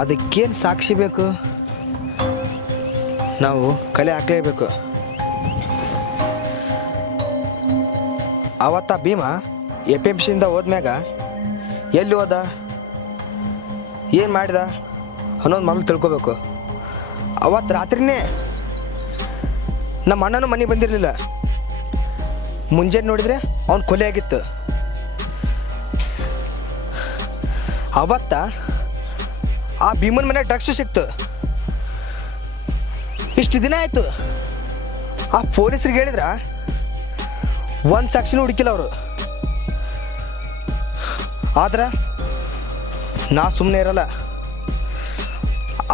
ಅದಕ್ಕೇನು ಸಾಕ್ಷಿ ಬೇಕು? ನಾವು ಕಲೆ ಹಾಕಲೇಬೇಕು. ಅವತ್ತ ಭೀಮ APMCಯಿಂದ ಹೋದ್ಮ್ಯಾಗ ಎಲ್ಲಿ ಹೋದ, ಏನು ಮಾಡಿದ ಅನ್ನೋದು ಮೊದಲು ತಿಳ್ಕೊಬೇಕು. ಅವತ್ತು ರಾತ್ರಿನೇ ನಮ್ಮ ಅಣ್ಣನೂ ಮನೆಗೆ ಬಂದಿರಲಿಲ್ಲ. ಮುಂಜಾನೆ ನೋಡಿದರೆ ಅವ್ನು ಕೊಲೆ ಆಗಿತ್ತು. ಅವತ್ತ ಆ ಭೀಮನ ಮನೆ ಡ್ರಗ್ಸ್ ಸಿಕ್ತು. ಇಷ್ಟು ದಿನ ಆಯಿತು. ಆ ಪೊಲೀಸರಿಗೆ ಹೇಳಿದ್ರ ಒಂದು ಸಾಕ್ಷಿನೂ ಹುಡುಕಿಲ್ಲ ಅವರು. ಆದ್ರೆ ನಾ ಸುಮ್ಮನೆ ಇರಲ್ಲ.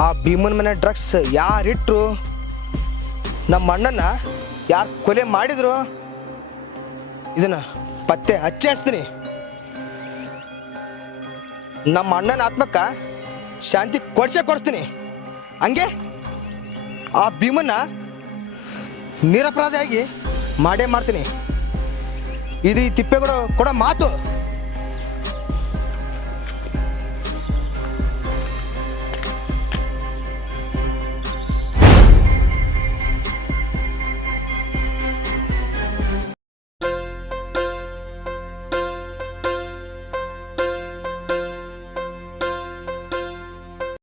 ಆ ಭೀಮನ ಮನೆ ಡ್ರಗ್ಸ್ ಯಾರಿಟ್ರು, ನಮ್ಮ ಅಣ್ಣನ ಯಾರು ಕೊಲೆ ಮಾಡಿದ್ರು, ಇದನ್ನು ಪತ್ತೆ ಹಚ್ಚಿ ನಮ್ಮ ಅಣ್ಣನ ಆತ್ಮಕ್ಕೆ ಶಾಂತಿ ಕೊಡಿಸ್ತೀನಿ. ಹಂಗೆ ಆ ಭೀಮನ್ನ ನಿರಪರಾಧಿಯಾಗಿ ಮಾಡೇ ಮಾಡ್ತೀನಿ. ಇದು ಈ ತಿಪ್ಪೇಗೌಡ ಕೊಡೋ ಮಾತು.